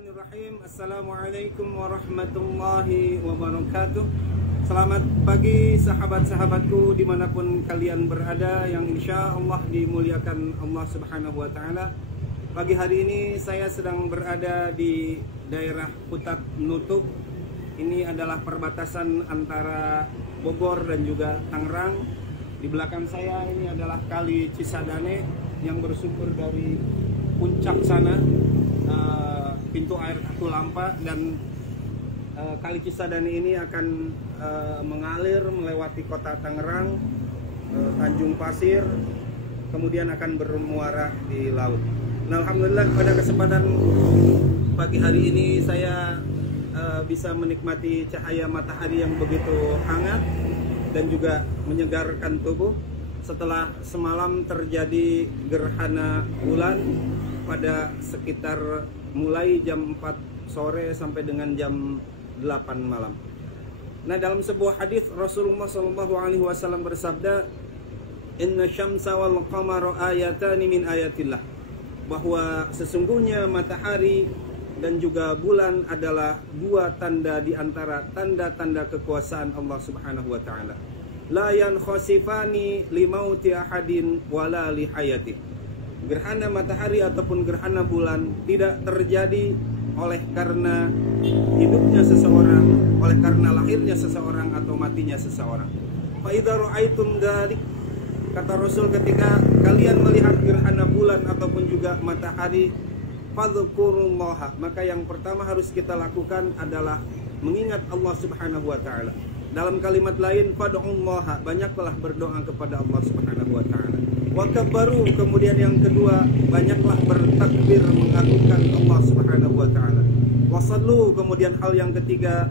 Bismillahirrahmanirrahim. Assalamualaikum warahmatullahi wabarakatuh. Selamat pagi sahabat-sahabatku dimanapun kalian berada, yang insya Allah dimuliakan Allah subhanahu wa ta'ala. Pagi hari ini saya sedang berada di daerah Putat Nutup. Ini adalah perbatasan antara Bogor dan juga Tangerang. Di belakang saya ini adalah Kali Cisadane yang bersumber dari puncak sana, pintu air Katulampa, dan Kali Cisadane ini akan mengalir melewati kota Tangerang, Tanjung Pasir, kemudian akan bermuara di laut. Nah, alhamdulillah pada kesempatan pagi hari ini saya bisa menikmati cahaya matahari yang begitu hangat dan juga menyegarkan tubuh setelah semalam terjadi gerhana bulan pada sekitar mulai jam 4 sore sampai dengan jam 8 malam. Nah, dalam sebuah hadis Rasulullah SAW bersabda, "Inna syamsa wal qamara ayatani min ayatillah." Bahwa sesungguhnya matahari dan juga bulan adalah dua tanda di antara tanda-tanda kekuasaan Allah Subhanahu wa taala. La yankhasifani limauti ahadin wala li hayati. Gerhana matahari ataupun gerhana bulan tidak terjadi oleh karena hidupnya seseorang, oleh karena lahirnya seseorang atau matinya seseorang. Fa idza ra'aitum dzalik, kata Rasul, ketika kalian melihat gerhana bulan ataupun juga matahari, fadhkurullaha, maka yang pertama harus kita lakukan adalah mengingat Allah Subhanahu wa taala. Dalam kalimat lain, fad'ullaha, banyaklah berdoa kepada Allah Subhanahu wa taala. Wa kabbaru, kemudian yang kedua, banyaklah bertakbir mengagungkan Allah Subhanahu wa taala. Wa sallu, kemudian hal yang ketiga,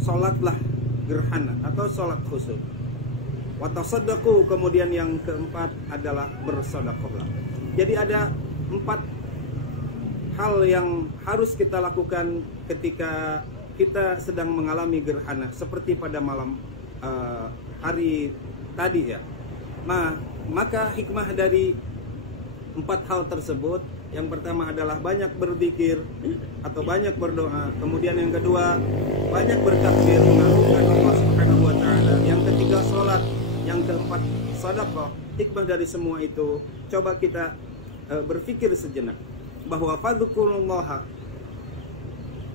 salatlah gerhana atau salat khusyuk. Wa tasaddaqu, kemudian yang keempat adalah bersedekahlah. Jadi ada 4 hal yang harus kita lakukan ketika kita sedang mengalami gerhana seperti pada malam hari tadi ya. Nah, maka hikmah dari 4 hal tersebut, yang pertama adalah banyak berzikir atau banyak berdoa, kemudian yang kedua banyak bertakbir mengagungkan Allah Subhanahu wa taala, yang ketiga salat, yang keempat sedekah. Hikmah dari semua itu, coba kita berpikir sejenak bahwa fadhkurullaha,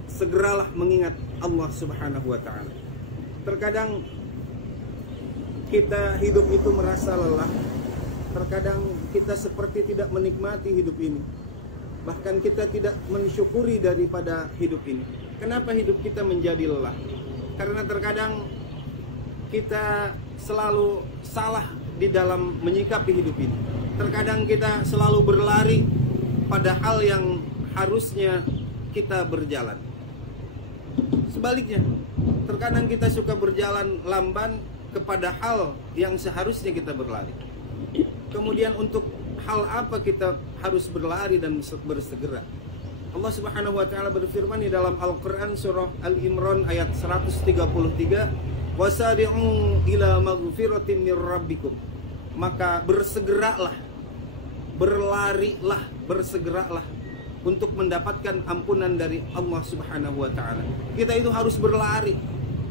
segeralah mengingat Allah Subhanahu wa taala. Terkadang kita hidup itu merasa lelah, terkadang kita seperti tidak menikmati hidup ini, bahkan kita tidak mensyukuri daripada hidup ini. Kenapa hidup kita menjadi lelah? Karena terkadang kita selalu salah di dalam menyikapi hidup ini. Terkadang kita selalu berlari pada hal yang harusnya kita berjalan. Sebaliknya, terkadang kita suka berjalan lamban kepada hal yang seharusnya kita berlari. Kemudian untuk hal apa kita harus berlari dan bersegera? Allah Subhanahu wa taala berfirman di dalam Al-Qur'an surah Al-Imran ayat 133, "Wasari'u ila maghfiratin mir rabbikum." Maka bersegeralah, berlarilah, bersegeralah untuk mendapatkan ampunan dari Allah Subhanahu wa taala. Kita itu harus berlari,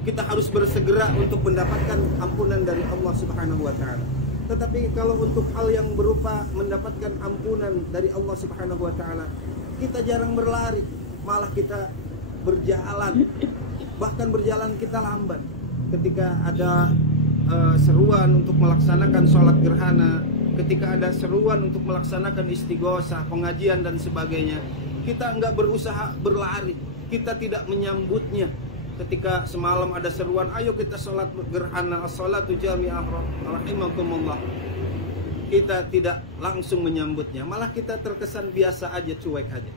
kita harus bersegera untuk mendapatkan ampunan dari Allah Subhanahu wa taala. Tetapi kalau untuk hal yang berupa mendapatkan ampunan dari Allah Subhanahu wa taala, kita jarang berlari, malah kita berjalan. Bahkan berjalan kita lamban. Ketika ada seruan untuk melaksanakan sholat gerhana, ketika ada seruan untuk melaksanakan istighosah, pengajian dan sebagainya, kita enggak berusaha berlari, kita tidak menyambutnya. Ketika semalam ada seruan, ayo kita sholat gerhana, as-sholatu jami'ah rahimakumullah, kita tidak langsung menyambutnya, malah kita terkesan biasa aja, cuek aja.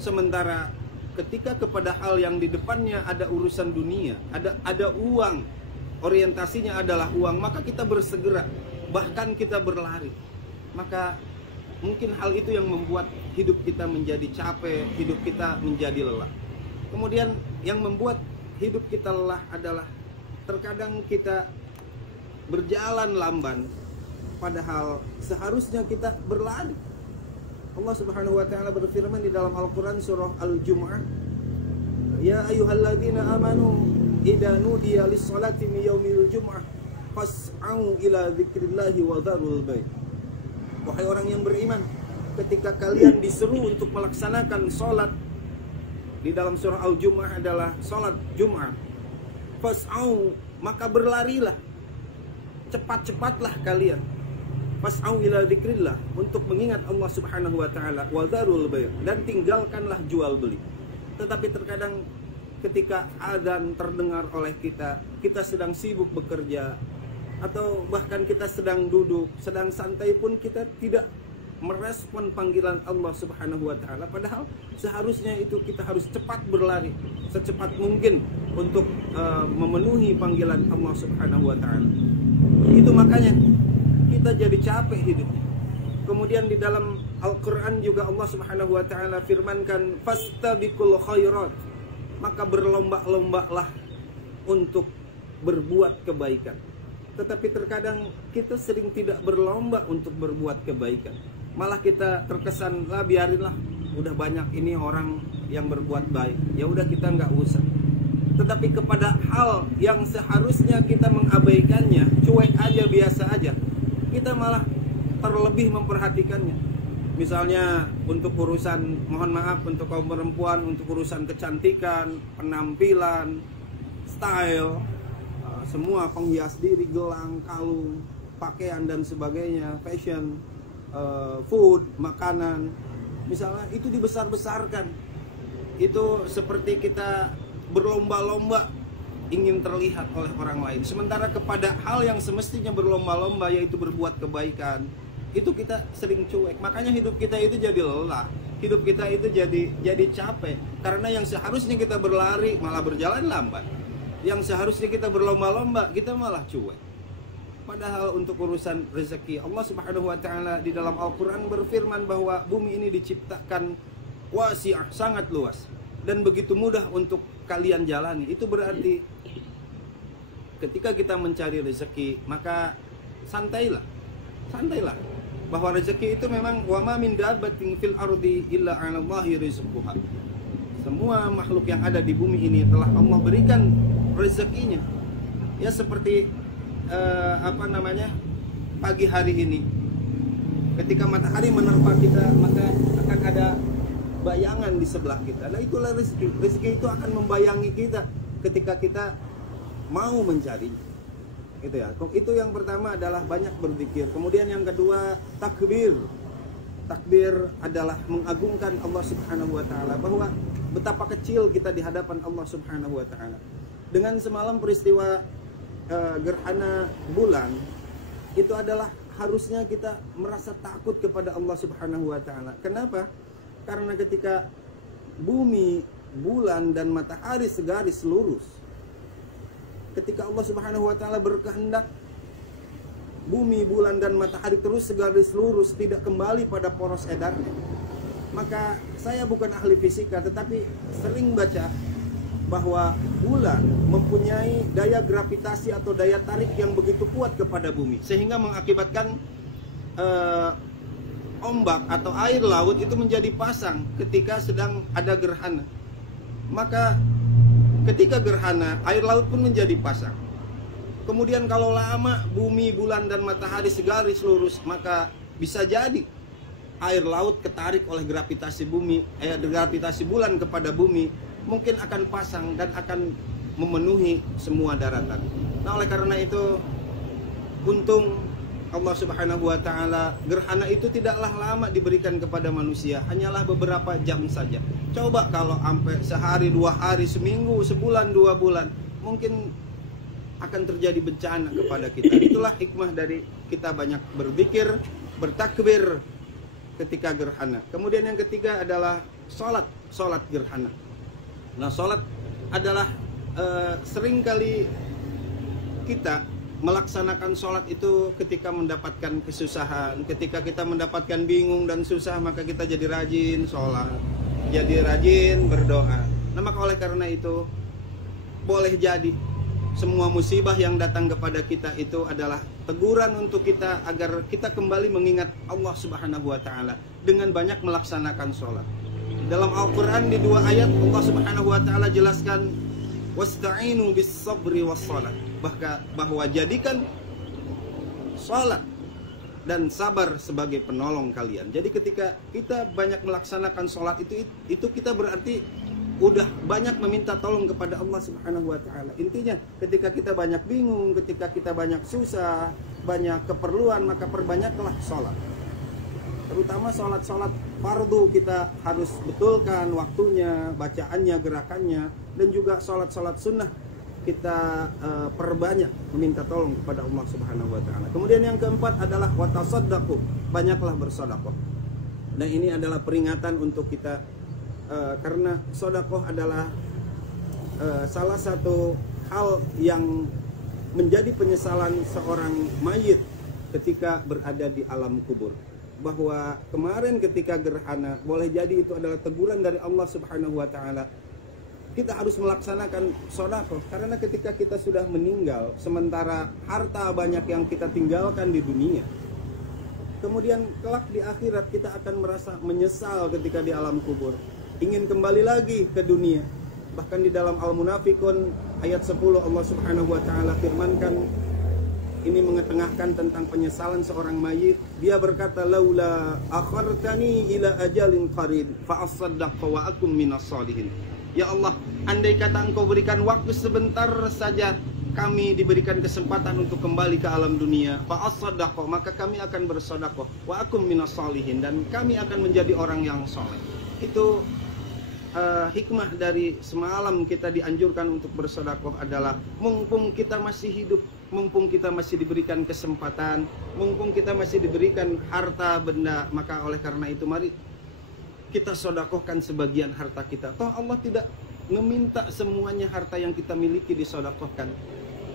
Sementara ketika kepada hal yang di depannya ada urusan dunia, ada uang, orientasinya adalah uang, maka kita bersegera, bahkan kita berlari. Maka mungkin hal itu yang membuat hidup kita menjadi capek, hidup kita menjadi lelah. Kemudian yang membuat hidup kita lelah adalah terkadang kita berjalan lamban, padahal seharusnya kita berlari. Allah Subhanahu wa taala berfirman di dalam Al-Qur'an surah Al-Jumu'ah, "Ya ayyuhalladzina amanu idza nudiya lis-sholati min yaumil jumu'ah fas'au ila dzikrillahi wa dzarul bai'." Wahai orang yang beriman, ketika kalian diseru untuk melaksanakan sholat, di dalam surah Al-Jumu'ah adalah sholat Jum'ah, fas'au, maka berlarilah, cepat-cepatlah kalian, fas'au ila dzikrillah, untuk mengingat Allah Subhanahu wa taala, wa dzarul bai', dan tinggalkanlah jual beli. Tetapi terkadang ketika adzan terdengar oleh kita, kita sedang sibuk bekerja, atau bahkan kita sedang duduk, sedang santai pun kita tidak merespon panggilan Allah Subhanahu wa taala, padahal seharusnya itu kita harus cepat berlari secepat mungkin untuk memenuhi panggilan Allah Subhanahu wa taala. Itu makanya kita jadi capek hidupnya. Kemudian di dalam Al-Qur'an juga Allah Subhanahu wa taala firmankan, fastabiqul khairat, maka berlomba-lombalah untuk berbuat kebaikan. Tetapi terkadang kita sering tidak berlomba untuk berbuat kebaikan. Malah kita terkesan, lah biarinlah, udah banyak ini orang yang berbuat baik, ya udah kita nggak usah. Tetapi kepada hal yang seharusnya kita mengabaikannya, cuek aja, biasa aja, kita malah terlebih memperhatikannya. Misalnya untuk urusan, mohon maaf untuk kaum perempuan, untuk urusan kecantikan, penampilan, style, semua penghias diri, gelang, kalung, pakaian dan sebagainya, fashion, food, makanan, misalnya itu dibesar-besarkan. Itu seperti kita berlomba-lomba ingin terlihat oleh orang lain. Sementara kepada hal yang semestinya berlomba-lomba, yaitu berbuat kebaikan, itu kita sering cuek. Makanya hidup kita itu jadi lelah, hidup kita itu jadi capek. Karena yang seharusnya kita berlari malah berjalan lambat, yang seharusnya kita berlomba-lomba kita malah cuek. Padahal untuk urusan rezeki, Allah Subhanahu wa taala di dalam Al-Qur'an berfirman bahwa bumi ini diciptakan wasi'ah, sangat luas, dan begitu mudah untuk kalian jalani. Itu berarti ketika kita mencari rezeki, maka santailah bahwa rezeki itu memang wa ma min dabbatin fil ardi illa 'ala Allahi rizquha. Semua makhluk yang ada di bumi ini telah Allah berikan rezekinya. Ya seperti pagi hari ini, ketika matahari menerpa kita, maka akan ada bayangan di sebelah kita. Nah itulah rezeki. Rezeki itu akan membayangi kita ketika kita mau mencarinya. Itu ya. Itu yang pertama adalah banyak berzikir. Kemudian yang kedua, takbir. Takbir adalah mengagungkan Allah Subhanahu wa taala, bahwa betapa kecil kita di hadapan Allah Subhanahu wa taala. Dengan semalam peristiwa gerhana bulan, itu adalah harusnya kita merasa takut kepada Allah Subhanahu wa taala. Kenapa? Karena ketika bumi, bulan dan matahari segaris lurus, ketika Allah Subhanahu wa taala berkehendak bumi, bulan dan matahari terus segaris lurus, tidak kembali pada poros edarnya, maka saya bukan ahli fisika, tetapi sering baca bahwa bulan mempunyai daya gravitasi atau daya tarik yang begitu kuat kepada bumi, sehingga mengakibatkan ombak atau air laut itu menjadi pasang ketika sedang ada gerhana. Maka ketika gerhana, air laut pun menjadi pasang. Kemudian kalau lama bumi, bulan dan matahari segaris lurus, maka bisa jadi air laut ketarik oleh gravitasi bumi, gravitasi bulan kepada bumi, mungkin akan pasang dan akan memenuhi semua daratan. Nah oleh karena itu, untung Allah Subhanahu wa taala gerhana itu tidaklah lama diberikan kepada manusia, hanyalah beberapa jam saja. Coba kalau sampai sehari, 2 hari, seminggu, sebulan, 2 bulan, mungkin akan terjadi bencana kepada kita. Itulah hikmah dari kita banyak berzikir, bertakbir ketika gerhana. Kemudian yang ketiga adalah sholat gerhana. Nah sholat adalah seringkali kita melaksanakan sholat itu ketika mendapatkan kesusahan, ketika kita mendapatkan bingung dan susah, maka kita jadi rajin sholat, jadi rajin berdoa. Nah maka oleh karena itu, boleh jadi semua musibah yang datang kepada kita itu adalah teguran untuk kita agar kita kembali mengingat Allah Subhanahu wa taala. dengan banyak melaksanakan sholat. Dalam Al-Quran di 2 ayat Allah Subhanahu wa Ta'ala jelaskan, wasta'inu bis sabri was sholat, bahwa jadikan sholat dan sabar sebagai penolong kalian. Jadi ketika kita banyak melaksanakan sholat itu kita berarti udah banyak meminta tolong kepada Allah Subhanahu wa Ta'ala. Intinya ketika kita banyak bingung, ketika kita banyak susah, banyak keperluan, maka perbanyaklah sholat. Terutama sholat-sholat fardu kita harus betulkan waktunya, bacaannya, gerakannya, dan juga sholat-sholat sunnah kita perbanyak meminta tolong kepada Allah Subhanahu wa Ta'ala. Kemudian yang keempat adalah watasaddaqu, banyaklah bersedekah. Dan ini adalah peringatan untuk kita, karena sedekah adalah salah satu hal yang menjadi penyesalan seorang mayit ketika berada di alam kubur. Bahwa kemarin ketika gerhana, boleh jadi itu adalah teguran dari Allah Subhanahu wa Ta'ala. Kita harus melaksanakan sedekah, karena ketika kita sudah meninggal, sementara harta banyak yang kita tinggalkan di dunia, kemudian kelak di akhirat kita akan merasa menyesal ketika di alam kubur, ingin kembali lagi ke dunia. Bahkan di dalam Al-Munafikun ayat 10 Allah Subhanahu wa Ta'ala firmankan, ini mengetengahkan tentang penyesalan seorang mayit. Dia berkata, laula akhartani ila ajalin qarib fa asaddaq wa akum minas shalihin. Ya Allah, andai kata Engkau berikan waktu sebentar saja, kami diberikan kesempatan untuk kembali ke alam dunia, fa asaddaq, maka kami akan bersedekah, wa akum minas shalihin, dan kami akan menjadi orang yang saleh. Itu hikmah dari semalam kita dianjurkan untuk bersedekah adalah mumpung kita masih hidup, mumpung kita masih diberikan kesempatan, mumpung kita masih diberikan harta benda, maka oleh karena itu mari kita sedekahkan sebagian harta kita. Toh Allah tidak meminta semuanya harta yang kita miliki disedekahkan.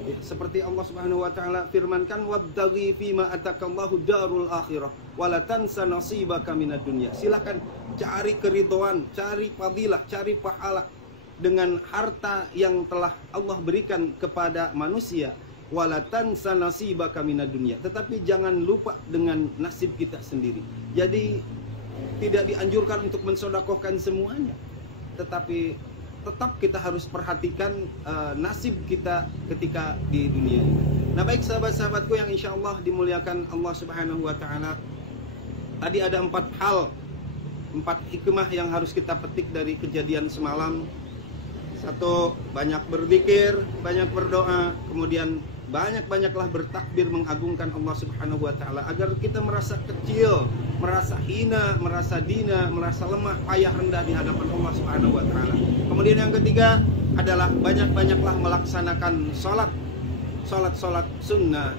Ya, seperti Allah Subhanahu wa Ta'ala firmankan, wabtaghi fima atakallahu darul akhirah wala tansa nasibaka minad dunya. Silakan cari keridhaan, cari fadilah, cari pahala dengan harta yang telah Allah berikan kepada manusia. Wala tansa nasibaka minad dunya. Tetapi jangan lupa dengan nasib kita sendiri. Jadi tidak dianjurkan untuk mensedekahkan semuanya, tetapi tetap kita harus perhatikan nasib kita ketika di dunia ini. Nah, baik sahabat-sahabatku yang insya Allah dimuliakan Allah Subhanahu wa Ta'ala, tadi ada 4 hal, 4 hikmah yang harus kita petik dari kejadian semalam. 1, banyak berzikir, banyak berdoa, kemudian banyak-banyaklah bertakbir mengagungkan Allah Subhanahu wa Ta'ala, agar kita merasa kecil, merasa hina, merasa dina, merasa lemah, payah, rendah di hadapan Allah Subhanahu wa Ta'ala. Kemudian yang ketiga adalah banyak-banyaklah melaksanakan sholat sunnah,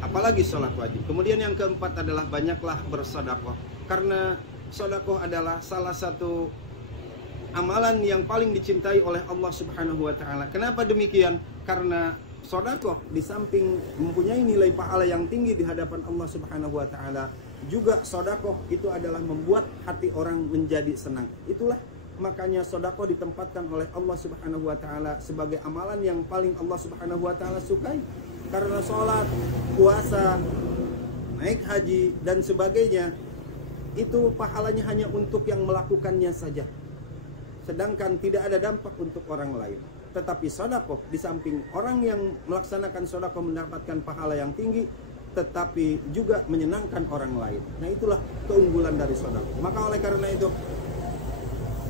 apalagi sholat wajib. Kemudian yang keempat adalah banyaklah bersedekah, karena sedekah adalah salah satu amalan yang paling dicintai oleh Allah Subhanahu wa Ta'ala. Kenapa demikian? Karena sedekah di samping mempunyai nilai pahala yang tinggi di hadapan Allah Subhanahu wa Ta'ala, juga sedekah itu adalah membuat hati orang menjadi senang. Itulah makanya sedekah ditempatkan oleh Allah Subhanahu wa Ta'ala sebagai amalan yang paling Allah Subhanahu wa Ta'ala sukai. Karena sholat, puasa, naik haji dan sebagainya itu pahalanya hanya untuk yang melakukannya saja, sedangkan tidak ada dampak untuk orang lain. Tetapi sedekah di samping orang yang melaksanakan sedekah mendapatkan pahala yang tinggi, tetapi juga menyenangkan orang lain. Nah, itulah keunggulan dari sedekah. Maka oleh karena itu,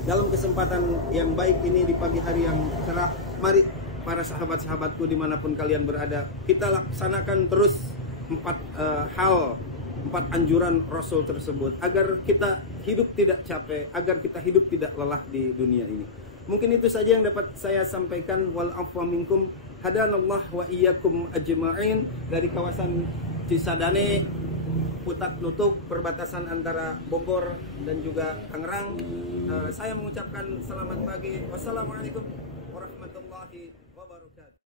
dalam kesempatan yang baik ini di pagi hari yang cerah, mari para sahabat-sahabatku dimanapun kalian berada, kita laksanakan terus 4 hal, 4 anjuran Rasul tersebut, agar kita hidup tidak capek, agar kita hidup tidak lelah di dunia ini. Mungkin itu saja yang dapat saya sampaikan. Wal afwa minkum, hadanallah wa iyyakum ajma'in, dari kawasan Cisadane, Putak Nutuk, perbatasan antara Bogor dan juga Tangerang. Saya mengucapkan selamat pagi. Wassalamualaikum warahmatullahi wabarakatuh.